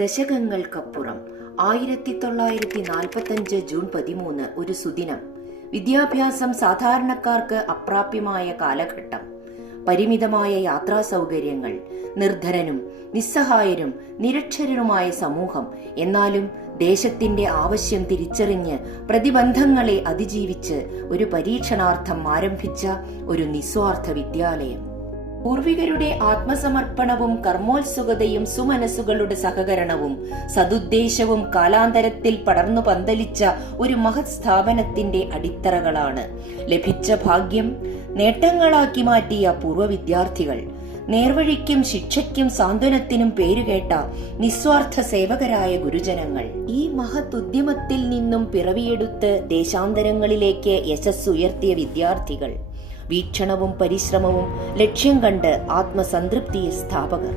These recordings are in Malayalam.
ദശകങ്ങൾക്കപ്പുറം ആയിരത്തി തൊള്ളായിരത്തി നാൽപ്പത്തഞ്ച് ജൂൺ പതിമൂന്ന് ഒരു സുദിനം വിദ്യാഭ്യാസം സാധാരണക്കാർക്ക് അപ്രാപ്യമായ കാലഘട്ടം. പരിമിതമായ യാത്രാ സൗകര്യങ്ങൾ നിർധരനും നിസ്സഹായരും നിരക്ഷരനുമായ സമൂഹം എന്നാലും ദേശത്തിന്റെ ആവശ്യം തിരിച്ചറിഞ്ഞ് പ്രതിബന്ധങ്ങളെ അതിജീവിച്ച് ഒരു പരീക്ഷണാർത്ഥം ആരംഭിച്ച ഒരു നിസ്വാർത്ഥ വിദ്യാലയം. പൂർവികരുടെ ആത്മസമർപ്പണവും കർമ്മോത്സുകതയും സുമനസ്സുകളുടെ സഹകരണവും സതുദ്ദേശവും കാലാന്തരത്തിൽ പടർന്നു പന്തലിച്ച ഒരു മഹത് സ്ഥാപനത്തിന്റെ അടിത്തറകളാണ്. ലഭിച്ച ഭാഗ്യം നേട്ടങ്ങളാക്കി മാറ്റിയ പൂർവ വിദ്യാർത്ഥികൾ നേർവഴിക്കും ശിക്ഷയ്ക്കും സാന്ത്വനത്തിനും പേരുകേട്ട നിസ്വാർത്ഥ സേവകരായ ഗുരുജനങ്ങൾ. ഈ മഹത് ഉദ്യമത്തിൽ നിന്നും പിറവിയെടുത്ത് ദേശാന്തരങ്ങളിലേക്ക് യശസ്സുയർത്തിയ വിദ്യാർത്ഥികൾ. വീക്ഷണവും പരിശ്രമവും ലക്ഷ്യം കണ്ട് ആത്മസംതൃപ്തിയെ സ്ഥാപകർ.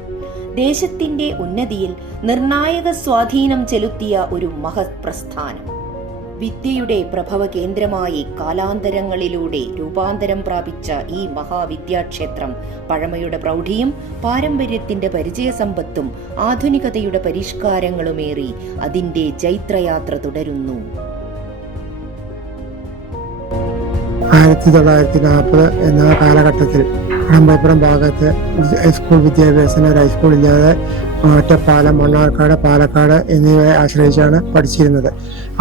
ദേശത്തിന്റെ ഉന്നതിയിൽ നിർണായക സ്വാധീനം ചെലുത്തിയ ഒരു മഹത് പ്രസ്ഥാനം വിദ്യയുടെ പ്രഭവ കേന്ദ്രമായി കാലാന്തരങ്ങളിലൂടെ രൂപാന്തരം പ്രാപിച്ച ഈ മഹാവിദ്യാക്ഷേത്രം പഴമയുടെ പ്രൗഢിയും പാരമ്പര്യത്തിന്റെ പരിചയസമ്പത്തും ആധുനികതയുടെ പരിഷ്കാരങ്ങളുമേറി അതിന്റെ ജൈത്രയാത്ര തുടരുന്നു. ആയിരത്തി തൊള്ളായിരത്തി നാൽപ്പത് എന്ന കാലഘട്ടത്തിൽ കടമ്പപ്പുറം ഭാഗത്ത് ഹൈസ്കൂൾ വിദ്യാഭ്യാസത്തിന് ഒരു ഹൈസ്കൂൾ ഇല്ലാതെ ഒറ്റപ്പാലം മണ്ണാർക്കാട് പാലക്കാട് എന്നിവയെ ആശ്രയിച്ചാണ് പഠിച്ചിരുന്നത്.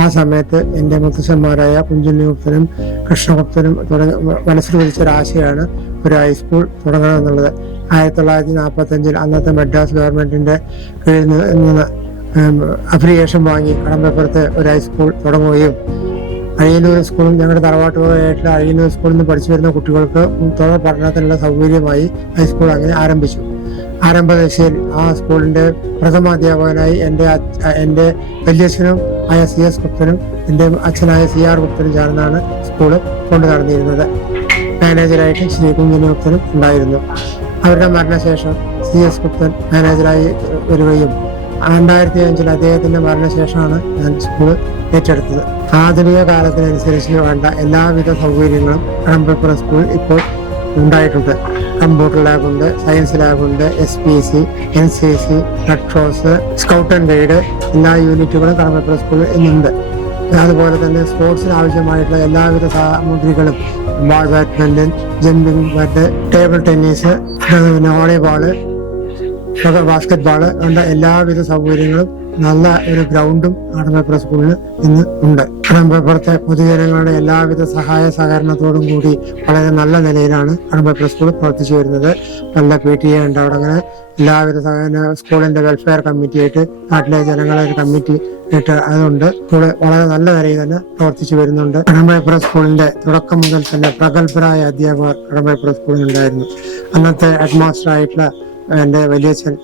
ആ സമയത്ത് എന്റെ മുത്തശ്ശന്മാരായ കുഞ്ചുണ്ണിഗുപ്തനും കൃഷ്ണഗുപ്തനും തുടങ്ങി മനസ്സിൽ വിളിച്ചൊരാശയാണ് ഒരു ഹൈസ്കൂൾ തുടങ്ങണമെന്നുള്ളത്. ആയിരത്തി തൊള്ളായിരത്തി നാൽപ്പത്തഞ്ചിൽ അന്നത്തെ മദ്രാസ് ഗവൺമെന്റിന്റെ കീഴിൽ നിന്ന് അഫിലിയേഷൻ വാങ്ങി കടമ്പപ്പുറത്ത് ഒരു ഹൈസ്കൂൾ തുടങ്ങുകയും അഴിയന്നൂർ സ്കൂളിൽ ഞങ്ങളുടെ തറവാട്ട് വകയായിട്ടുള്ള അഴിയന്നൂർ സ്കൂളിൽ നിന്ന് പഠിച്ചു വരുന്ന കുട്ടികൾക്ക് തുടർ പഠനത്തിനുള്ള സൗകര്യമായി ഹൈസ്കൂൾ അങ്ങനെ ആരംഭിച്ചു. ആരംഭ ദശയിൽ ആ സ്കൂളിന്റെ പ്രഥമാധ്യാപകനായി എന്റെ എന്റെ വല്യച്ഛനും ആയ സി എസ് ഗുപ്തനും എന്റെ അച്ഛനായ സി ആർ ഗുപ്തനും ചേർന്നാണ് സ്കൂൾ കൊണ്ടു നടന്നിരുന്നത്. മാനേജറായിട്ട് ശ്രീ കുഞ്ഞിനി ഗുപ്തനും ഉണ്ടായിരുന്നു. അവരുടെ മരണശേഷം സി എസ് ഗുപ്തൻ മാനേജറായി വരികയും രണ്ടായിരത്തി അഞ്ചിൽ അദ്ദേഹത്തിന്റെ മരണശേഷമാണ് ഞാൻ സ്കൂൾ ഏറ്റെടുത്തത്. ആധുനിക കാലത്തിനനുസരിച്ച് വേണ്ട എല്ലാവിധ സൗകര്യങ്ങളും കടമ്പപ്പുറം സ്കൂൾ ഇപ്പോൾ ഉണ്ടായിട്ടുണ്ട്. കമ്പ്യൂട്ടർ ലാബുണ്ട് science ലാബുണ്ട് S P C N C C red cross scout and guide എല്ലാ യൂണിറ്റുകളും കടമ്പപ്പുറം സ്കൂളിൽ ഇന്നുണ്ട് അതുപോലെ തന്നെ സ്പോർട്സിന് ആവശ്യമായിട്ടുള്ള എല്ലാവിധ സാമഗ്രികളും ball badminton jumping bat table tennis പിന്നെ വോളിബോൾ ബാസ്കറ്റ് ബാൾ ഉണ്ട് എല്ലാവിധ സൗകര്യങ്ങളും നല്ല ഒരു ഗ്രൗണ്ടും കടമ്പപ്പുറം സ്കൂളിൽ ഇന്ന് ഉണ്ട്. ആടമ്പപ്പുറത്തെ പൊതുജനങ്ങളുടെ എല്ലാവിധ സഹായ സഹകരണത്തോടും കൂടി വളരെ നല്ല നിലയിലാണ് കടമ്പപ്പുറം സ്കൂൾ പ്രവർത്തിച്ചു വരുന്നത്. നല്ല പി ടി എ ഉണ്ട്. അവിടെ അങ്ങനെ എല്ലാവിധ സ്കൂളിന്റെ വെൽഫെയർ കമ്മിറ്റി ആയിട്ട് നാട്ടിലെ ജനങ്ങളെ ഒരു കമ്മിറ്റി ആയിട്ട് അതുകൊണ്ട് സ്കൂൾ വളരെ നല്ല നിലയിൽ തന്നെ പ്രവർത്തിച്ചു വരുന്നുണ്ട്. കടമ്പപ്പുറം സ്കൂളിന്റെ തുടക്കം മുതൽ തന്നെ പ്രഗത്ഭരായ അധ്യാപകർ കടമ്പപ്പുറം സ്കൂളിൽ ഉണ്ടായിരുന്നു. അന്നത്തെ ഹെഡ് മാസ്റ്റർ ആയിട്ടുള്ള എന്റെ വലിയച്ഛൻ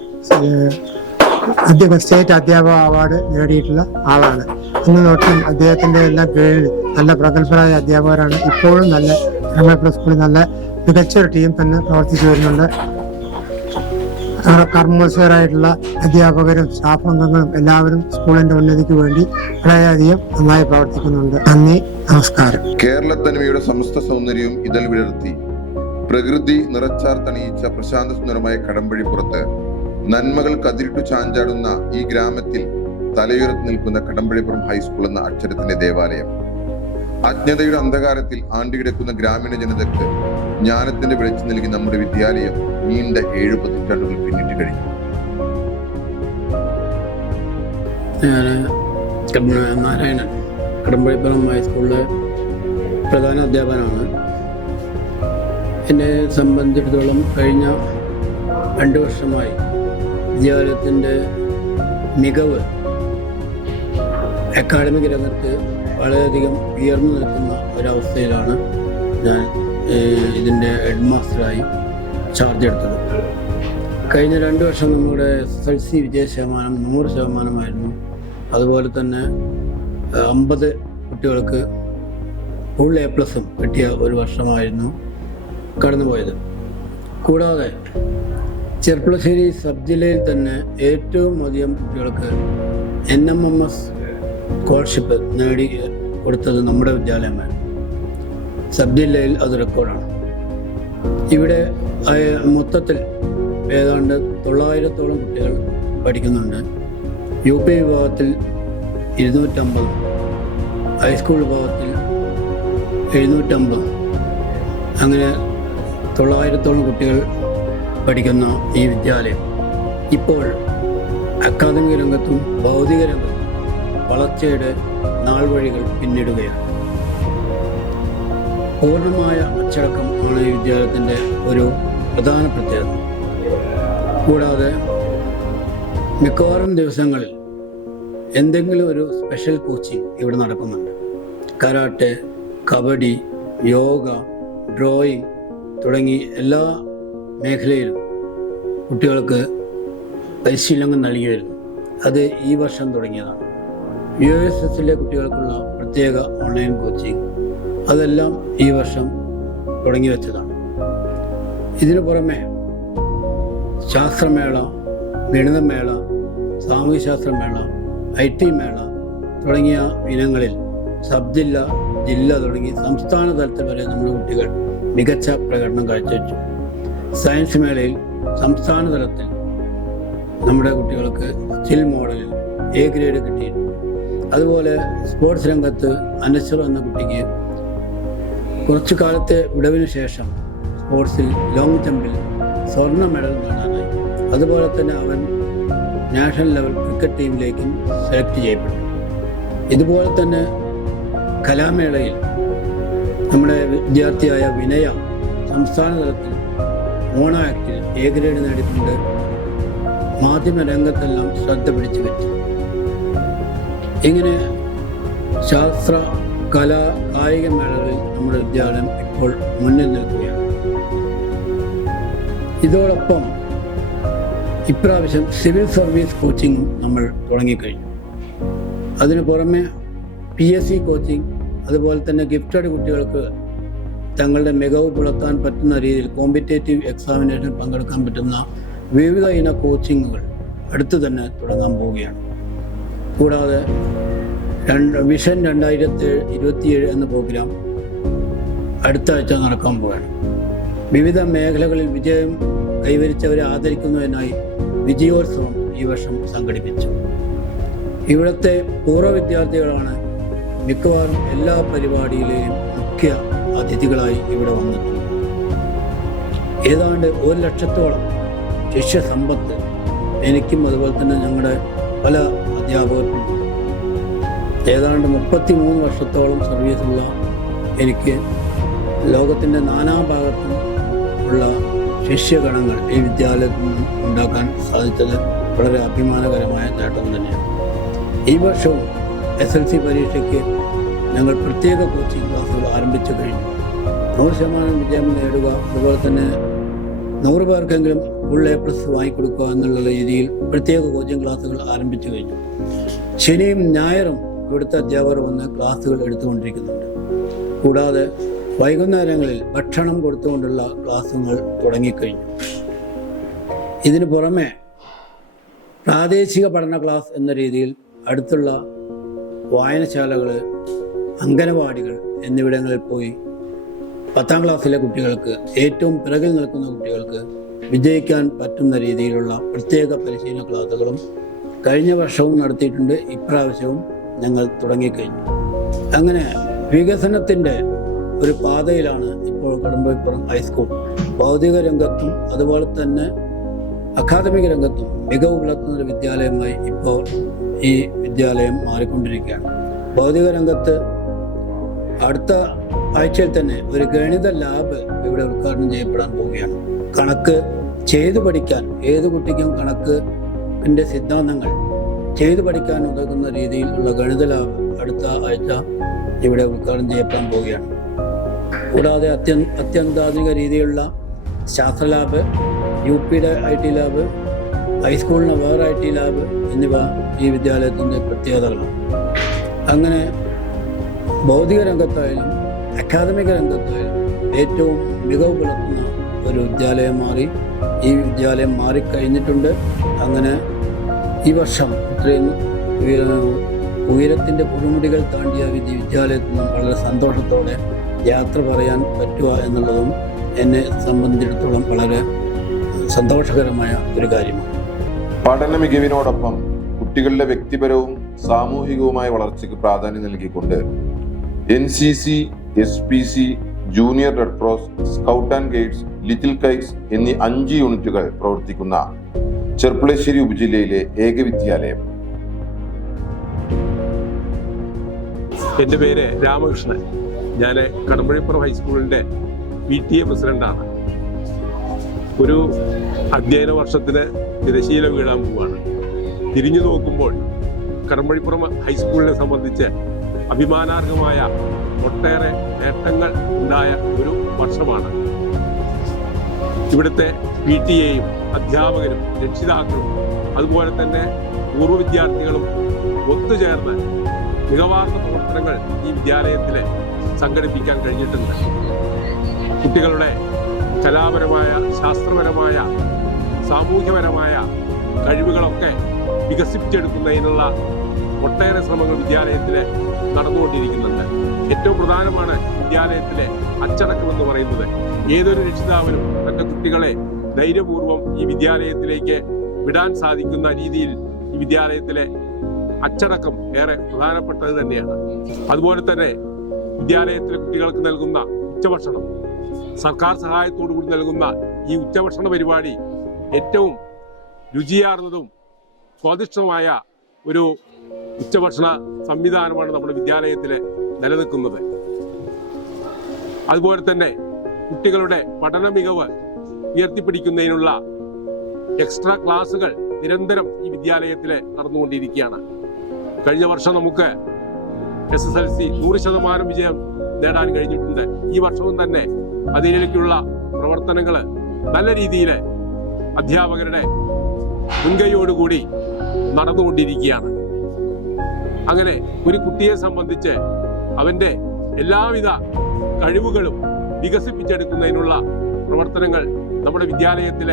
അധ്യാപക സ്റ്റേറ്റ് അധ്യാപക അവാർഡ് നേടിയിട്ടുള്ള ആളാണ്. അന്ന് തൊട്ടും അദ്ദേഹത്തിന്റെ എല്ലാം കീഴിൽ നല്ല പ്രഗത്ഭരായ അധ്യാപകരാണ്. ഇപ്പോഴും നല്ല പ്ലസ് സ്കൂളിൽ നല്ല മികച്ച ഒരു ടീം തന്നെ പ്രവർത്തിച്ചു വരുന്നുണ്ട്. കർമ്മോത്സവരായിട്ടുള്ള അധ്യാപകരും സ്റ്റാഫ് അംഗങ്ങളും എല്ലാവരും സ്കൂളിന്റെ ഉന്നതിക്ക് വേണ്ടി വളരെയധികം നന്നായി പ്രവർത്തിക്കുന്നുണ്ട്. നന്ദി നമസ്കാരം. കേരളത്തനിമയുടെ സമസ്ത സൗന്ദര്യം ഇതിൽ വിടർത്തി പ്രകൃതി നിറച്ചാർ തണിയിച്ച പ്രശാന്ത സുന്ദരമായ കടമ്പഴിപ്പുറത്ത് നന്മകൾ കതിരിട്ടു ചാഞ്ചാടുന്ന ഈ ഗ്രാമത്തിൽ തലയുയർത്തി നിൽക്കുന്ന കടമ്പഴിപ്പുറം ഹൈസ്കൂൾ എന്ന അക്ഷരത്തിന്റെ ദേവാലയം. അജ്ഞതയുടെ അന്ധകാരത്തിൽ ആണ്ടുകിടക്കുന്ന ഗ്രാമീണ ജനതയ്ക്ക് ജ്ഞാനത്തിന്റെ വെളിച്ചം നൽകി നമ്മുടെ വിദ്യാലയം നീണ്ട ഏഴ് പതിറ്റാണ്ടുകൾ പിന്നിട്ട് കഴിഞ്ഞു. ഞാൻ നാരായണൻ. കടമ്പഴിപ്പുറം ഹൈസ്കൂളിലെ പ്രധാന അധ്യാപകനാണ്. എന്നെ സംബന്ധിച്ചിടത്തോളം കഴിഞ്ഞ രണ്ട് വർഷമായി വിദ്യാലയത്തിന്റെ മികവ് അക്കാഡമിക് രംഗത്ത് വളരെയധികം ഉയർന്നു നിൽക്കുന്ന ഒരവസ്ഥയിലാണ് ഞാൻ ഇതിന്റെ ഹെഡ് മാസ്റ്ററായി ചാർജ് എടുത്തത്. കഴിഞ്ഞ രണ്ട് വർഷം നമ്മുടെ എസ് എസ് എൽ സി വിജയ ശതമാനം നൂറ് ശതമാനമായിരുന്നു. അതുപോലെ തന്നെ അമ്പത് കുട്ടികൾക്ക് ഫുൾ എ പ്ലസും കിട്ടിയ ഒരു വർഷമായിരുന്നു. കടന്നുപോയത്. കൂടാതെ ചെർപ്പളശ്ശേരി സബ് ജില്ലയിൽ തന്നെ ഏറ്റവും അധികം കുട്ടികൾക്ക് N M M S scholarship നേടി കൊടുത്തത് നമ്മുടെ വിദ്യാലയമാണ്. സബ് ജില്ലയിൽ അത് റെക്കോർഡാണ്. ഇവിടെ മൊത്തത്തിൽ ഏതാണ്ട് തൊള്ളായിരത്തോളം കുട്ടികൾ പഠിക്കുന്നുണ്ട്. യു പി വിഭാഗത്തിൽ ഇരുന്നൂറ്റമ്പത് ഹൈസ്കൂൾ വിഭാഗത്തിൽ എഴുന്നൂറ്റമ്പത് അങ്ങനെ തൊള്ളായിരത്തോളം കുട്ടികൾ പഠിക്കുന്ന ഈ വിദ്യാലയം ഇപ്പോൾ അക്കാദമിക രംഗത്തും ഭൗതിക രംഗത്തും വളർച്ചയുടെ നാൾ വഴികൾ പിന്നിടുകയാണ്. പൂർണമായ അച്ചടക്കം ആണ് ഈ വിദ്യാലയത്തിന്റെ ഒരു പ്രധാന പ്രത്യേകത. കൂടാതെ മിക്കവാറും ദിവസങ്ങളിൽ എന്തെങ്കിലും ഒരു സ്പെഷ്യൽ കോച്ചിങ് ഇവിടെ നടക്കുന്നുണ്ട്. കരാട്ടെ കബഡി യോഗ ഡ്രോയിങ് തുടങ്ങി എല്ലാ മേഖലയിലും കുട്ടികൾക്ക് പരിശീലനം നൽകി വരുന്നു അത് ഈ വർഷം തുടങ്ങിയതാണ്. യു എസ് എസിലെ കുട്ടികൾക്കുള്ള പ്രത്യേക ഓൺലൈൻ കോച്ചിങ്. അതെല്ലാം ഈ വർഷം തുടങ്ങി വെച്ചതാണ്. ഇതിനു പുറമെ ശാസ്ത്രമേള ഗണിതമേള സാമൂഹ്യശാസ്ത്രമേള ഐ ടി മേള തുടങ്ങിയ ഇനങ്ങളിൽ സബ് ജില്ല ജില്ല തുടങ്ങി സംസ്ഥാന തലത്തിൽ വരെ നമ്മുടെ കുട്ടികൾ മികച്ച പ്രകടനം കാഴ്ചവെച്ചു. സയൻസ് മേളയിൽ സംസ്ഥാന തലത്തിൽ നമ്മുടെ കുട്ടികൾക്ക് സ്റ്റിൽ മോഡലിൽ എ ഗ്രേഡ് കിട്ടിയിട്ടുണ്ട്. അതുപോലെ സ്പോർട്സ് രംഗത്ത് അനശ്വർ എന്ന കുട്ടിക്ക് കുറച്ചു കാലത്തെ വിടവിന് ശേഷം സ്പോർട്സിൽ ലോങ് ജമ്പിൽ സ്വർണ മെഡൽ നേടാനായി. അതുപോലെ തന്നെ അവൻ നാഷണൽ ലെവൽ ക്രിക്കറ്റ് ടീമിലേക്കും സെലക്ട് ചെയ്യപ്പെട്ടു. ഇതുപോലെ തന്നെ കലാമേളയിൽ നമ്മുടെ വിദ്യാർത്ഥിയായ വിനയ സംസ്ഥാന തലത്തിൽ മോണോ ആക്ടിൽ എ ഗ്രേഡ് നേടിക്കൊണ്ട് മാധ്യമ രംഗത്തെല്ലാം ശ്രദ്ധ പിടിച്ചു പറ്റി. ഇങ്ങനെ ശാസ്ത്ര കലാ കായിക മേളകളിൽ നമ്മുടെ വിദ്യാലയം ഇപ്പോൾ മുന്നിൽ നിൽക്കുകയാണ്. ഇതോടൊപ്പം ഇപ്രാവശ്യം സിവിൽ സർവീസ് കോച്ചിങ്ങും നമ്മൾ തുടങ്ങിക്കഴിഞ്ഞു. അതിനു പുറമെ പി എസ് സി കോച്ചിങ് അതുപോലെ തന്നെ ഗിഫ്റ്റഡ് കുട്ടികൾക്ക് തങ്ങളുടെ മികവ് പുലർത്താൻ പറ്റുന്ന രീതിയിൽ കോമ്പറ്റേറ്റീവ് എക്സാമിനേഷൻ പങ്കെടുക്കാൻ പറ്റുന്ന വിവിധ ഇന കോച്ചിങ്ങുകൾ അടുത്തു തന്നെ തുടങ്ങാൻ പോവുകയാണ്. കൂടാതെ രണ്ട് വിഷൻ രണ്ടായിരത്തി ഇരുപത്തിയേഴ് എന്ന പ്രോഗ്രാം അടുത്ത ആഴ്ച നടക്കാൻ പോവുകയാണ്. വിവിധ മേഖലകളിൽ വിജയം കൈവരിച്ചവരെ ആദരിക്കുന്നതിനായി വിജയോത്സവം ഈ വർഷം സംഘടിപ്പിച്ചു. ഇവിടുത്തെ പൂർവ വിദ്യാർത്ഥികളാണ് മിക്കവാറും എല്ലാ പരിപാടിയിലെയും മുഖ്യ അതിഥികളായി ഇവിടെ വന്നിട്ടുണ്ട്. ഏതാണ്ട് ഒരു ലക്ഷത്തോളം ശിഷ്യസമ്പത്ത് എനിക്കും അതുപോലെ തന്നെ ഞങ്ങളുടെ പല അധ്യാപകർക്കും ഏതാണ്ട് മുപ്പത്തി മൂന്ന് വർഷത്തോളം സർവീസുള്ള എനിക്ക് ലോകത്തിന്റെ നാനാഭാഗത്തും ഉള്ള ശിഷ്യഗണങ്ങൾ ഈ വിദ്യാലയത്തിൽ നിന്ന് ഉണ്ടാക്കാൻ സാധിച്ചത് വളരെ അഭിമാനകരമായ നേട്ടം തന്നെയാണ്. ഈ വർഷവും എസ് എൽ സി പരീക്ഷയ്ക്ക് ഞങ്ങൾ പ്രത്യേക കോച്ചിങ് ക്ലാസ്സുകൾ ആരംഭിച്ചു കഴിഞ്ഞു. നൂറ് ശതമാനം വിജയം നേടുക അതുപോലെ തന്നെ നൂറ് പേർക്കെങ്കിലും ഫുൾ എ പ്ലസ് വാങ്ങിക്കൊടുക്കുക എന്നുള്ള രീതിയിൽ പ്രത്യേക കോച്ചിങ് ക്ലാസ്സുകൾ ആരംഭിച്ചു കഴിഞ്ഞു. ശനിയും ഞായറും ഇവിടുത്തെ അധ്യാപകർ വന്ന് ക്ലാസ്സുകൾ എടുത്തുകൊണ്ടിരിക്കുന്നുണ്ട്. കൂടാതെ വൈകുന്നേരങ്ങളിൽ ഭക്ഷണം കൊടുത്തുകൊണ്ടുള്ള ക്ലാസ്സുകൾ തുടങ്ങിക്കഴിഞ്ഞു. ഇതിനു പുറമെ പ്രാദേശിക പഠന ക്ലാസ് എന്ന രീതിയിൽ അടുത്തുള്ള വായനശാലകൾ അംഗനവാടികൾ എന്നിവിടങ്ങളിൽ പോയി പത്താം ക്ലാസ്സിലെ കുട്ടികൾക്ക് ഏറ്റവും പിറകിൽ നിൽക്കുന്ന കുട്ടികൾക്ക് വിജയിക്കാൻ പറ്റുന്ന രീതിയിലുള്ള പ്രത്യേക പരിശീലന ക്ലാസുകളും കഴിഞ്ഞ വർഷവും നടത്തിയിട്ടുണ്ട്. ഇപ്രാവശ്യവും ഞങ്ങൾ തുടങ്ങിക്കഴിഞ്ഞു. അങ്ങനെ വികസനത്തിന്റെ ഒരു പാതയിലാണ് ഇപ്പോൾ കടമ്പഴിപ്പുറം ഹൈസ്കൂൾ. ഭൗതിക രംഗത്തും അതുപോലെ തന്നെ അക്കാദമിക രംഗത്തും മികവ് പുലർത്തുന്ന ഒരു വിദ്യാലയമായി ഇപ്പോൾ ഈ വിദ്യാലയം മാറിക്കൊണ്ടിരിക്കുകയാണ്. ഭൗതിക രംഗത്ത് അടുത്ത ആഴ്ചയിൽ തന്നെ ഒരു ഗണിത ലാബ് ഇവിടെ ഉദ്ഘാടനം ചെയ്യപ്പെടാൻ പോവുകയാണ്. കണക്ക് ചെയ്തു പഠിക്കാൻ ഏത് കുട്ടിക്കും കണക്കിന്റെ സിദ്ധാന്തങ്ങൾ ചെയ്തു പഠിക്കാൻ ഉതകുന്ന രീതിയിലുള്ള ഗണിത ലാബ് അടുത്ത ആഴ്ച ഇവിടെ ഉദ്ഘാടനം ചെയ്യപ്പെടാൻ പോവുകയാണ്. കൂടാതെ അത്യ അത്യന്താധുനിക രീതിയിലുള്ള ശാസ്ത്ര ലാബ് യു പിയുടെ ഐ ടി ലാബ് ഹൈസ്കൂളിന് വേറെ ഐ ടി ലാബ് എന്നിവ ഈ വിദ്യാലയത്തിന്റെ പ്രത്യേകതകളാണ്. അങ്ങനെ ഭൗതിക രംഗത്തായാലും അക്കാദമിക രംഗത്തായാലും ഏറ്റവും മികവ് പുലർത്തുന്ന ഒരു വിദ്യാലയം മാറി ഈ വിദ്യാലയം മാറിക്കഴിഞ്ഞിട്ടുണ്ട്. അങ്ങനെ ഈ വർഷം ഇത്രയും ഉയര- ഉയരത്തിന്റെ കൊടുമുടികൾ താണ്ടിയ വിധി വിദ്യാലയത്തിൽ നിന്നും വളരെ സന്തോഷത്തോടെ യാത്ര പറയാൻ പറ്റുക എന്നുള്ളതും എന്നെ സംബന്ധിച്ചിടത്തോളം വളരെ സന്തോഷകരമായ ഒരു കാര്യമാണ്. പഠന മികവിനോടൊപ്പം കുട്ടികളുടെ വ്യക്തിപരവും സാമൂഹികവുമായ വളർച്ചയ്ക്ക് പ്രാധാന്യം നൽകിക്കൊണ്ട് N C C S P C junior red cross scout and guides little kites എന്നീ അഞ്ച് യൂണിറ്റുകൾ പ്രവർത്തിക്കുന്ന ചെർപ്പുളശ്ശേരി ഉപജില്ലയിലെ ഏക വിദ്യാലയം. എന്റെ പേര് രാമകൃഷ്ണൻ. ഞാൻ കടമ്പഴിപ്പുറം ഹൈസ്കൂളിന്റെ പി ടി എ പ്രസിഡന്റാണ് ഒരു അധ്യയന വർഷത്തിന് തിരശീല വീഴാൻ പോവുകയാണ് തിരിഞ്ഞു നോക്കുമ്പോൾ കടമ്പഴിപ്പുറം ഹൈസ്കൂളിനെ സംബന്ധിച്ച് അഭിമാനാർഹമായ ഒട്ടേറെ നേട്ടങ്ങൾ ഉണ്ടായ ഒരു വർഷമാണ്. ഇവിടുത്തെ പി ടി എയും അധ്യാപകരും രക്ഷിതാക്കളും അതുപോലെ തന്നെ പൂർവ വിദ്യാർത്ഥികളും ഒത്തുചേർന്ന് മികവാർന്ന പ്രവർത്തനങ്ങൾ ഈ വിദ്യാലയത്തിൽ സംഘടിപ്പിക്കാൻ കഴിഞ്ഞിട്ടുണ്ട്. കുട്ടികളുടെ കലാപരമായ ശാസ്ത്രപരമായ സാമൂഹ്യപരമായ കഴിവുകളൊക്കെ വികസിപ്പിച്ചെടുക്കുന്നതിനുള്ള ഒട്ടേറെ ശ്രമങ്ങൾ വിദ്യാലയത്തിൽ നടന്നുകൊണ്ടിരിക്കുന്നുണ്ട്. ഏറ്റവും പ്രധാനമാണ് വിദ്യാലയത്തിലെ അച്ചടക്കം എന്ന് പറയുന്നത്. ഏതൊരു രക്ഷിതാവിനും തന്റെ കുട്ടികളെ ധൈര്യപൂർവം ഈ വിദ്യാലയത്തിലേക്ക് വിടാൻ സാധിക്കുന്ന രീതിയിൽ ഈ വിദ്യാലയത്തിലെ അച്ചടക്കം ഏറെ പ്രധാനപ്പെട്ടത് തന്നെയാണ്. അതുപോലെ തന്നെ വിദ്യാലയത്തിലെ കുട്ടികൾക്ക് നൽകുന്ന ഉച്ചഭക്ഷണം. സർക്കാർ സഹായത്തോടു കൂടി നൽകുന്ന ഈ ഉച്ചഭക്ഷണ പരിപാടി ഏറ്റവും രുചിയാർന്നതും സ്വാദിഷ്ടമായ ഒരു ഉച്ചഭക്ഷണ സംവിധാനമാണ് നമ്മുടെ വിദ്യാലയത്തിൽ നിലനിൽക്കുന്നത്. അതുപോലെ തന്നെ കുട്ടികളുടെ പഠന മികവ് ഉയർത്തിപ്പിടിക്കുന്നതിനുള്ള എക്സ്ട്രാ ക്ലാസുകൾ നിരന്തരം ഈ വിദ്യാലയത്തിൽ നടന്നുകൊണ്ടിരിക്കുകയാണ്. കഴിഞ്ഞ വർഷം നമുക്ക് എസ് എസ് എൽ സി നൂറ് ശതമാനം വിജയം നേടാൻ കഴിഞ്ഞിട്ടുണ്ട്. ഈ വർഷവും തന്നെ അതിലേക്കുള്ള പ്രവർത്തനങ്ങൾ നല്ല രീതിയിൽ അധ്യാപകരുടെ മുൻകൈയോടുകൂടി നടന്നുകൊണ്ടിരിക്കുകയാണ്. അങ്ങനെ ഒരു കുട്ടിയെ സംബന്ധിച്ച് അവന്റെ എല്ലാവിധ കഴിവുകളും വികസിപ്പിച്ചെടുക്കുന്നതിനുള്ള പ്രവർത്തനങ്ങൾ നമ്മുടെ വിദ്യാലയത്തിൽ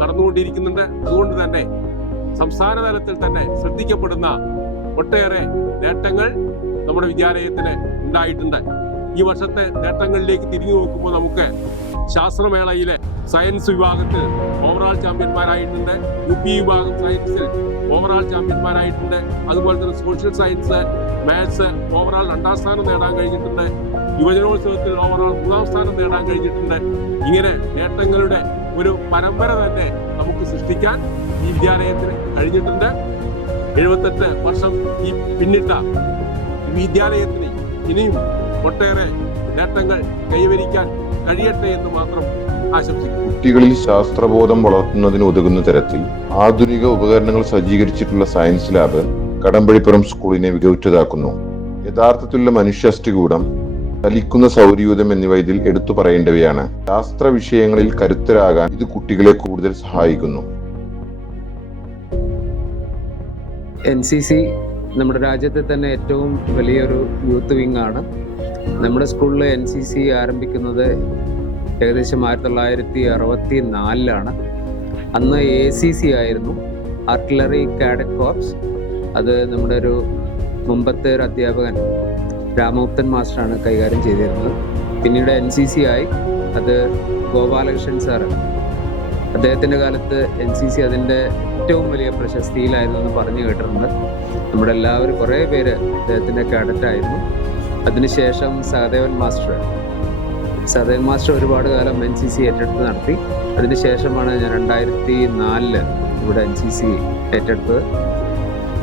നടന്നുകൊണ്ടിരിക്കുന്നുണ്ട്. അതുകൊണ്ട് തന്നെ സംസ്ഥാന തലത്തിൽ തന്നെ ശ്രദ്ധിക്കപ്പെടുന്ന ഒട്ടേറെ നേട്ടങ്ങൾ നമ്മുടെ വിദ്യാലയത്തിന് ഉണ്ടായിട്ടുണ്ട്. ഈ വർഷത്തെ നേട്ടങ്ങളിലേക്ക് തിരിഞ്ഞു നോക്കുമ്പോൾ നമുക്ക് ശാസ്ത്രമേളയിലെ സയൻസ് വിഭാഗത്തിൽ ഓവറാൾ ചാമ്പ്യന്മാരായിട്ടുണ്ട് യു പി വിഭാഗം സയൻസിൽ ഓവറാൾ ചാമ്പ്യന്മാരായിട്ടുണ്ട് അതുപോലെ തന്നെ സോഷ്യൽ സയൻസ് മാത്സ് ഓവറാൾ രണ്ടാം സ്ഥാനം നേടാൻ കഴിഞ്ഞിട്ടുണ്ട്. യുവജനോത്സവത്തിൽ ഓവറാൾ മൂന്നാം സ്ഥാനം നേടാൻ കഴിഞ്ഞിട്ടുണ്ട്. ഇങ്ങനെ നേട്ടങ്ങളുടെ ഒരു പരമ്പര തന്നെ നമുക്ക് സൃഷ്ടിക്കാൻ ഈ വിദ്യാലയത്തിന് കഴിഞ്ഞിട്ടുണ്ട്. എഴുപത്തെട്ട് വർഷം ഈ പിന്നിട്ട വിദ്യാലയത്തിന് ഇനിയും ഒട്ടേറെ നേട്ടങ്ങൾ കൈവരിക്കാൻ കഴിയട്ടെ എന്ന് മാത്രം ആശംസിക്കുന്നു. കുട്ടികളിൽ ശാസ്ത്രബോധം വളർത്തുന്നതിന് ഉതകുന്ന തരത്തിൽ ആധുനിക ഉപകരണങ്ങൾ സജ്ജീകരിച്ചിട്ടുള്ള സയൻസ് ലാബ് കടമ്പഴിപ്പുറം സ്കൂളിനെ മികവുറ്റതാക്കുന്നു. യഥാർത്ഥത്തിലുള്ള മനുഷ്യാസ്ഥികൂടം ചലിക്കുന്ന സൗരയൂഥം എന്നിവ ഇതിൽ എടുത്തു പറയേണ്ടവയാണ്. ശാസ്ത്ര വിഷയങ്ങളിൽ കരുത്തരാകാൻ ഇത് കുട്ടികളെ കൂടുതൽ സഹായിക്കുന്നു. എൻ സി സി നമ്മുടെ രാജ്യത്തെ തന്നെ ഏറ്റവും വലിയൊരു യൂത്ത് വിങ് ആണ്. നമ്മുടെ സ്കൂളിൽ എൻ സി സി ആരംഭിക്കുന്നത് ഏകദേശം ആയിരത്തി തൊള്ളായിരത്തി അറുപത്തി നാലിലാണ് അന്ന് എ സി സി ആയിരുന്നു ആർട്ടിലറി കാഡറ്റ് കോർപ്സ് അത് നമ്മുടെ ഒരു മുമ്പത്തെ ഒരു അധ്യാപകൻ രാമഗുപ്തൻ മാസ്റ്ററാണ് കൈകാര്യം ചെയ്തിരുന്നത്. പിന്നീട് എൻ സി സി ആയി അത് ഗോപാലകൃഷ്ണൻ സാറ് അദ്ദേഹത്തിന്റെ കാലത്ത് എൻ സി സി അതിന്റെ ഏറ്റവും വലിയ പ്രശസ്തിയിലായിരുന്നു എന്ന് പറഞ്ഞു കേട്ടിട്ടുണ്ട്. നമ്മുടെ എല്ലാവരും കുറേ പേര് അദ്ദേഹത്തിന്റെ കാഡറ്റായിരുന്നു അതിനുശേഷം സഹദേവൻ മാസ്റ്റർ സഹദേവൻ മാസ്റ്റർ ഒരുപാട് കാലം എൻ സി സി ഏറ്റെടുത്ത് നടത്തി. അതിനുശേഷമാണ് ഞാൻ രണ്ടായിരത്തി നാലിൽ ഇവിടെ എൻ സി സി ഏറ്റെടുത്തത്.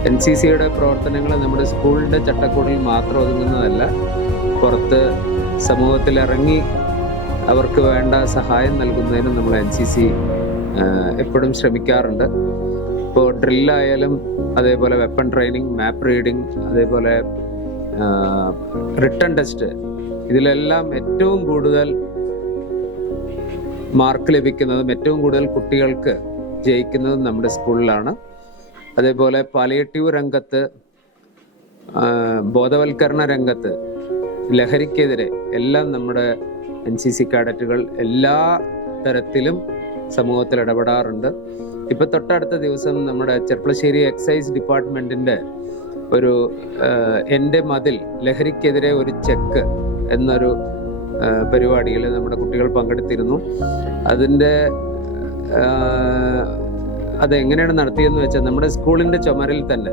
എൻ സി സിയുടെ പ്രവർത്തനങ്ങൾ നമ്മുടെ സ്കൂളിന്റെ ചട്ടക്കൂടിൽ മാത്രം ഒതുങ്ങുന്നതല്ല പുറത്ത് സമൂഹത്തിൽ ഇറങ്ങി അവർക്ക് വേണ്ട സഹായം നൽകുന്നതിനും നമ്മൾ എൻ സി സി എപ്പോഴും ശ്രമിക്കാറുണ്ട്. ഇപ്പോൾ ഡ്രില്ലായാലും അതേപോലെ വെപ്പൺ ട്രെയിനിങ് മാപ്പ് റീഡിങ് അതേപോലെ റിട്ടേൺ ടെസ്റ്റ് ഇതിലെല്ലാം ഏറ്റവും കൂടുതൽ മാർക്ക് ലഭിക്കുന്നതും ഏറ്റവും കൂടുതൽ കുട്ടികൾക്ക് ജയിക്കുന്നതും നമ്മുടെ സ്കൂളിലാണ്. അതേപോലെ പാലിയേറ്റീവ് രംഗത്ത് ബോധവൽക്കരണ രംഗത്ത് ലഹരിക്കെതിരെ എല്ലാം നമ്മുടെ എൻ സി സി കാഡറ്റുകൾ എല്ലാ തരത്തിലും സമൂഹത്തിൽ ഇടപെടാറുണ്ട്. ഇപ്പൊ തൊട്ടടുത്ത ദിവസം നമ്മുടെ ചെർപ്പളശ്ശേരി എക്സൈസ് ഡിപ്പാർട്ട്മെന്റിന്റെ ഒരു എന്റെ മതിൽ ലഹരിക്കെതിരെ ഒരു ചെക്ക് എന്നൊരു പരിപാടിയിൽ നമ്മുടെ കുട്ടികൾ പങ്കെടുത്തിരുന്നു. അതിന്റെ അതെങ്ങനെയാണ് നടത്തിയതെന്ന് വെച്ചാൽ നമ്മുടെ സ്കൂളിന്റെ ചുമരിൽ തന്നെ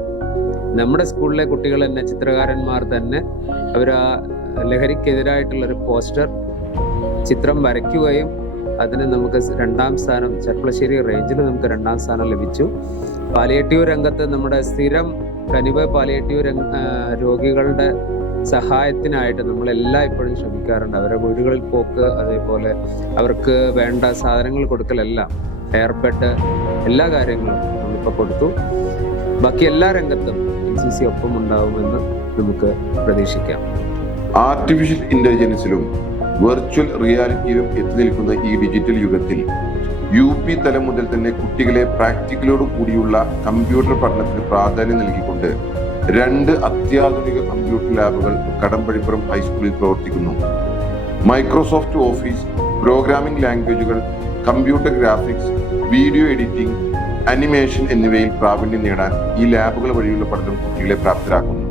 നമ്മുടെ സ്കൂളിലെ കുട്ടികൾ തന്നെ ചിത്രകാരന്മാർ തന്നെ അവർ ആ ലഹരിക്കെതിരായിട്ടുള്ളൊരു പോസ്റ്റർ ചിത്രം വരയ്ക്കുകയും അതിന് നമുക്ക് രണ്ടാം സ്ഥാനം ചെർപ്പളശ്ശേരി റേഞ്ചിൽ നമുക്ക് രണ്ടാം സ്ഥാനം ലഭിച്ചു. പാലിയേറ്റീവ് രംഗത്ത് നമ്മുടെ സ്ഥിരം കനിവ് പാലിയേറ്റീവ് രംഗ രോഗികളുടെ സഹായത്തിനായിട്ട് നമ്മളെല്ലാം ഇപ്പോഴും ശ്രമിക്കാറുണ്ട്. അവരുടെ വീടുകളിൽ പോക്ക് അതേപോലെ അവർക്ക് വേണ്ട സാധനങ്ങൾ കൊടുക്കലെല്ലാം എയർ ബെഡ് എല്ലാ കാര്യങ്ങളും നമ്മളിപ്പോൾ കൊടുത്തു. ബാക്കി എല്ലാ രംഗത്തും എൻ സി സി ഒപ്പം ഉണ്ടാവുമെന്ന് നമുക്ക് പ്രതീക്ഷിക്കാം. ആർട്ടിഫിഷ്യൽ ഇന്റലിജൻസിലും വെർച്വൽ റിയാലിറ്റിയിലും എത്തി നിൽക്കുന്ന ഈ ഡിജിറ്റൽ യുഗത്തിൽ യു പി തലം മുതൽ തന്നെ കുട്ടികളെ പ്രാക്ടിക്കലോട് കൂടിയുള്ള കമ്പ്യൂട്ടർ പഠനത്തിന് പ്രാധാന്യം നൽകിക്കൊണ്ട് രണ്ട് അത്യാധുനിക കമ്പ്യൂട്ടർ ലാബുകൾ കടമ്പഴിപ്പുറം ഹൈസ്കൂളിൽ പ്രവർത്തിക്കുന്നു. Microsoft office programming ലാംഗ്വേജുകൾ computer graphics video editing animation എന്നിവയിൽ പ്രാവീണ്യം നേടാൻ ഈ ലാബുകൾ വഴിയുള്ള പഠനം കുട്ടികളെ പ്രാപ്തരാക്കുന്നു.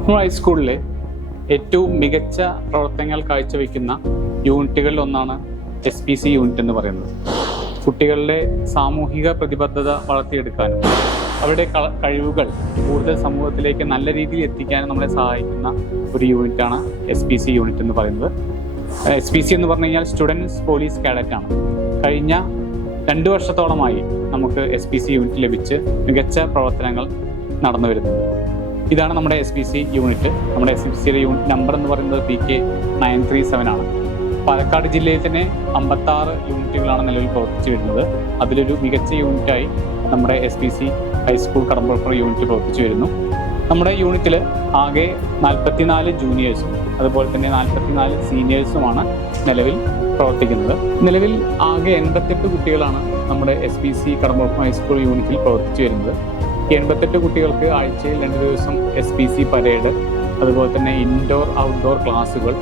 കടമ്പുറം ഹൈസ്കൂളിലെ ഏറ്റവും മികച്ച പ്രവർത്തനങ്ങൾ കാഴ്ചവെക്കുന്ന യൂണിറ്റുകളിൽ ഒന്നാണ് എസ് പി സി യൂണിറ്റ് എന്ന് പറയുന്നത്. കുട്ടികളുടെ സാമൂഹിക പ്രതിബദ്ധത വളർത്തിയെടുക്കാനും അവരുടെ കഴിവുകൾ കൂടുതൽ സമൂഹത്തിലേക്ക് നല്ല രീതിയിൽ എത്തിക്കാനും നമ്മളെ സഹായിക്കുന്ന ഒരു യൂണിറ്റാണ് എസ് പി സി യൂണിറ്റ് എന്ന് പറയുന്നത്. എസ് പി സി എന്ന് പറഞ്ഞു കഴിഞ്ഞാൽ സ്റ്റുഡൻസ് പോലീസ് കാഡറ്റ് ആണ് കഴിഞ്ഞ രണ്ട് വർഷത്തോളമായി നമുക്ക് എസ് പി സി യൂണിറ്റ് ലഭിച്ച് മികച്ച പ്രവർത്തനങ്ങൾ നടന്നു വരുന്നുണ്ട്. ഇതാണ് നമ്മുടെ എസ് പി സി യൂണിറ്റ് നമ്മുടെ എസ് പി സിയുടെ യൂണിറ്റ് നമ്പർ എന്ന് പറയുന്നത് P K nine three seven ആണ്. പാലക്കാട് ജില്ലയിൽ തന്നെ അമ്പത്താറ് യൂണിറ്റുകളാണ് നിലവിൽ പ്രവർത്തിച്ചു വരുന്നത്. അതിലൊരു മികച്ച യൂണിറ്റായി നമ്മുടെ S P C high school Kadampurappura unit പ്രവർത്തിച്ചു വരുന്നു. നമ്മുടെ യൂണിറ്റിൽ ആകെ നാൽപ്പത്തിനാല് ജൂനിയേഴ്സും അതുപോലെ തന്നെ നാൽപ്പത്തിനാല് സീനിയേഴ്സുമാണ് നിലവിൽ പ്രവർത്തിക്കുന്നത്. നിലവിൽ ആകെ എൺപത്തെട്ട് കുട്ടികളാണ് നമ്മുടെ S P C Kadampurappuram high school യൂണിറ്റിൽ പ്രവർത്തിച്ചു വരുന്നത്. എൺപത്തെട്ട് കുട്ടികൾക്ക് ആഴ്ചയിൽ രണ്ട് ദിവസം എസ് പി സി പരേഡ് അതുപോലെ തന്നെ ഇൻഡോർ ഔട്ട്ഡോർ ക്ലാസ്സുകൾ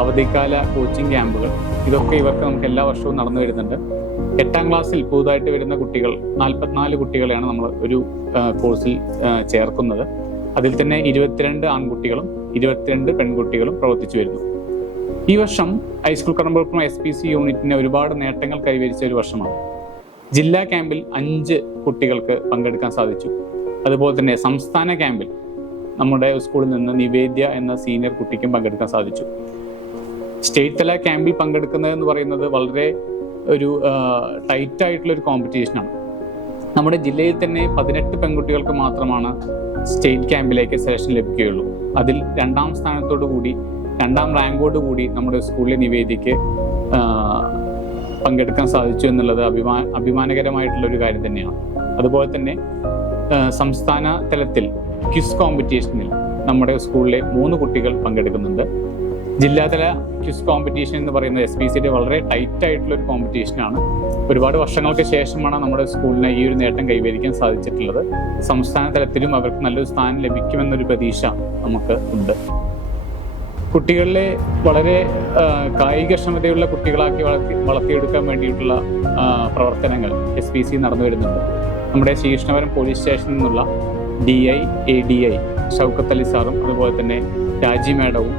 അവധിക്കാല കോച്ചിങ് ക്യാമ്പുകൾ ഇതൊക്കെ ഇവർക്ക് നമുക്ക് എല്ലാ വർഷവും നടന്നു വരുന്നുണ്ട്. എട്ടാം ക്ലാസ്സിൽ പുതുതായിട്ട് വരുന്ന കുട്ടികൾ നാൽപ്പത്തിനാല് കുട്ടികളെയാണ് നമ്മൾ ഒരു കോഴ്സിൽ ചേർക്കുന്നത്. അതിൽ തന്നെ ഇരുപത്തിരണ്ട് ആൺകുട്ടികളും ഇരുപത്തിരണ്ട് പെൺകുട്ടികളും പ്രവർത്തിച്ചു വരുന്നു. ഈ വർഷം high school Kadampurappuram S P C യൂണിറ്റിന് ഒരുപാട് നേട്ടങ്ങൾ കൈവരിച്ച ഒരു വർഷമാണ്. ജില്ലാ ക്യാമ്പിൽ അഞ്ച് കുട്ടികൾക്ക് പങ്കെടുക്കാൻ സാധിച്ചു. അതുപോലെ തന്നെ സംസ്ഥാന ക്യാമ്പിൽ നമ്മുടെ സ്കൂളിൽ നിന്ന് നിവേദ്യ എന്ന സീനിയർ കുട്ടിക്കും പങ്കെടുക്കാൻ സാധിച്ചു. സ്റ്റേറ്റ് തല ക്യാമ്പിൽ പങ്കെടുക്കുന്നത് എന്ന് പറയുന്നത് വളരെ ഒരു ടൈറ്റ് ആയിട്ടുള്ള ഒരു കോമ്പറ്റീഷനാണ് നമ്മുടെ ജില്ലയിൽ തന്നെ പതിനെട്ട് പെൺകുട്ടികൾക്ക് മാത്രമാണ് സ്റ്റേറ്റ് ക്യാമ്പിലേക്ക് സെലക്ഷൻ ലഭിക്കുകയുള്ളൂ. അതിൽ രണ്ടാം സ്ഥാനത്തോടു കൂടി രണ്ടാം റാങ്കോട് കൂടി നമ്മുടെ സ്കൂളിലെ നിവേദിക്ക് പങ്കെടുക്കാൻ സാധിച്ചു എന്നുള്ളത് അഭിമാ അഭിമാനകരമായിട്ടുള്ള ഒരു കാര്യം തന്നെയാണ്. അതുപോലെ തന്നെ സംസ്ഥാന തലത്തിൽ ക്വിസ് കോമ്പറ്റീഷനിൽ നമ്മുടെ സ്കൂളിലെ മൂന്ന് കുട്ടികൾ പങ്കെടുക്കുന്നുണ്ട്. ജില്ലാതല ക്വിസ് കോമ്പറ്റീഷൻ എന്ന് പറയുന്നത് എസ് പി സിയുടെ വളരെ ടൈറ്റ് ആയിട്ടുള്ള ഒരു കോമ്പറ്റീഷനാണ്. ഒരുപാട് വർഷങ്ങൾക്ക് ശേഷമാണ് നമ്മുടെ സ്കൂളിന് ഈ ഒരു നേട്ടം കൈവരിക്കാൻ സാധിച്ചിട്ടുള്ളത്. സംസ്ഥാന തലത്തിലും അവർക്ക് നല്ലൊരു സ്ഥാനം ലഭിക്കുമെന്നൊരു പ്രതീക്ഷ നമുക്ക് ഉണ്ട്. കുട്ടികളിലെ വളരെ കായികക്ഷമതയുള്ള കുട്ടികളാക്കി വളർത്തി വളർത്തിയെടുക്കാൻ വേണ്ടിയിട്ടുള്ള പ്രവർത്തനങ്ങൾ എസ് പി സി നടന്നു വരുന്നുണ്ട്. നമ്മുടെ ശ്രീകൃഷ്ണപുരം പോലീസ് സ്റ്റേഷനിൽ നിന്നുള്ള D I A D I Shoukath Ali സാറും അതുപോലെ തന്നെ രാജി മാഡവും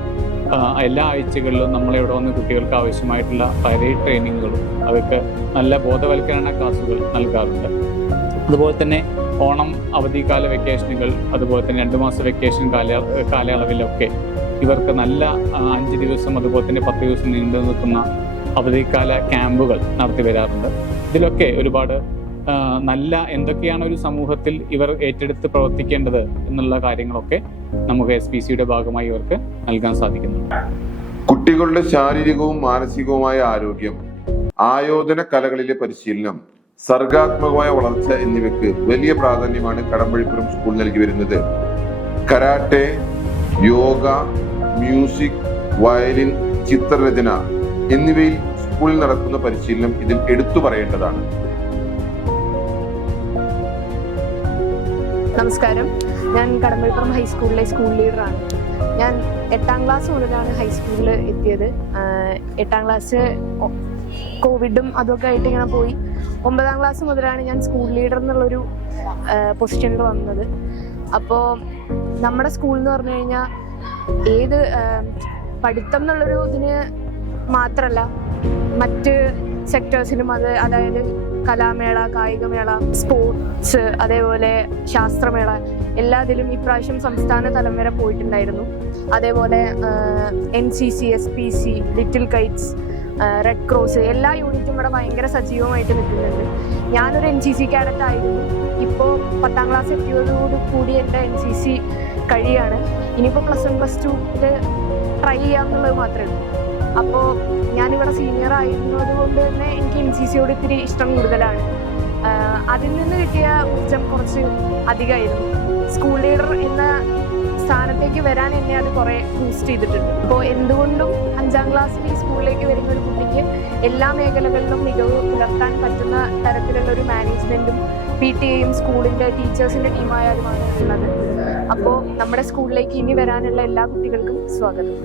എല്ലാ ആഴ്ചകളിലും നമ്മളിവിടെ വന്ന് കുട്ടികൾക്ക് ആവശ്യമായിട്ടുള്ള പരേ ട്രെയിനിങ്ങുകളും അവർക്ക് നല്ല ബോധവൽക്കരണ ക്ലാസ്സുകൾ നൽകാറുണ്ട്. അതുപോലെ തന്നെ ഓണം അവധിക്കാല വെക്കേഷനുകൾ അതുപോലെ തന്നെ രണ്ട് മാസ വെക്കേഷൻ കാല കാലയളവിലൊക്കെ ഇവർക്ക് നല്ല അഞ്ച് ദിവസം അതുപോലെ തന്നെ പത്ത് ദിവസം നീണ്ടു നിൽക്കുന്ന അവധിക്കാല ക്യാമ്പുകൾ നടത്തി വരാറുണ്ട്. ഇതിലൊക്കെ ഒരുപാട് നല്ല എന്തൊക്കെയാണ് ഒരു സമൂഹത്തിൽ ഇവർ ഏറ്റെടുത്ത് പ്രവർത്തിക്കേണ്ടത് എന്നുള്ള കാര്യങ്ങളൊക്കെ നമുക്ക് എസ് പി സിയുടെ ഭാഗമായി ഇവർക്ക് നൽകാൻ സാധിക്കുന്നുണ്ട്. കുട്ടികളുടെ ശാരീരികവും മാനസികവുമായ ആരോഗ്യം ആയോധന കലകളിലെ പരിശീലനം സർഗാത്മകമായ വളർച്ച എന്നിവയ്ക്ക് വലിയ പ്രാധാന്യമാണ് കടമ്പഴിപ്പുറം സ്കൂൾ നൽകി വരുന്നത്. കരാട്ടെ യോഗ മ്യൂസിക് വയലിൻ ചിത്രരചന എന്നിവയിൽ സ്കൂളിൽ നടക്കുന്ന പരിശീലനം ഇതിൽ എടുത്തു പറയേണ്ടതാണ്. നമസ്കാരം. ഞാൻ കടമ്പഴിപ്പുറം ഹൈസ്കൂളിലെ സ്കൂൾ ലീഡറാണ്. ഞാൻ എട്ടാം ക്ലാസ് മുതലാണ് ഹൈസ്കൂളിൽ എത്തിയത്. എട്ടാം ക്ലാസ് കോവിഡും അതൊക്കെ ആയിട്ട് ഇങ്ങനെ പോയി. ഒമ്പതാം ക്ലാസ് മുതലാണ് ഞാൻ സ്കൂൾ ലീഡർ എന്നുള്ളൊരു പൊസിഷനിൽ വന്നത്. അപ്പോൾ നമ്മുടെ സ്കൂൾ എന്ന് പറഞ്ഞു കഴിഞ്ഞാൽ ഏത് പഠിത്തം എന്നുള്ളൊരു ഇതിന് മാത്രമല്ല മറ്റ് സെക്ടേഴ്സിനും അത് അതായത് കലാമേള കായികമേള സ്പോർട്സ് അതേപോലെ ശാസ്ത്രമേള എല്ലാത്തിലും ഇപ്രാവശ്യം സംസ്ഥാന തലം വരെ പോയിട്ടുണ്ടായിരുന്നു. അതേപോലെ N C C S P C little kites red cross എല്ലാ യൂണിറ്റും ഇവിടെ ഭയങ്കര സജീവമായിട്ട് നിൽക്കുന്നുണ്ട്. ഞാനൊരു എൻ സി സി കാഡറ്റ് ആയിരുന്നു. ഇപ്പോൾ പത്താം ക്ലാസ് എത്തിയതോടു കൂടി എന്റെ എൻ സി സി കഴിയാണ്. ഇനിയിപ്പോൾ പ്ലസ് വൺ പ്ലസ് ടുവിൽ ട്രൈ ചെയ്യാമെന്നുള്ളത് മാത്രമേ ഉള്ളൂ. അപ്പോൾ ഞാനിവിടെ സീനിയർ ആയിരുന്നത് കൊണ്ട് തന്നെ എനിക്ക് എൻ സി സിയോട് ഇത്തിരി ഇഷ്ടം കൂടുതലാണ്. അതിൽ നിന്ന് കിട്ടിയ ഊർജം കുറച്ച് അധികമായിരുന്നു. സ്കൂൾ ലീഡർ എന്ന സ്ഥാനത്തേക്ക് വരാൻ എന്നെ അത് കുറേ ബൂസ്റ്റ് ചെയ്തിട്ടുണ്ട്. അപ്പോൾ എന്തുകൊണ്ടും അഞ്ചാം ക്ലാസ്സിൽ ഈ സ്കൂളിലേക്ക് വരുന്ന ഒരു കുട്ടിക്ക് എല്ലാ മേഖലകളിലും മികവ് പുലർത്താൻ പറ്റുന്ന തരത്തിലുള്ള ഒരു മാനേജ്മെന്റും പി ടി എയും സ്കൂളിന്റെ ടീച്ചേഴ്സിന്റെ ടീമായാലുമാണ് ഉള്ളത്. അപ്പോൾ നമ്മുടെ സ്കൂളിലേക്ക് ഇനി വരാനുള്ള എല്ലാ കുട്ടികൾക്കും സ്വാഗതം.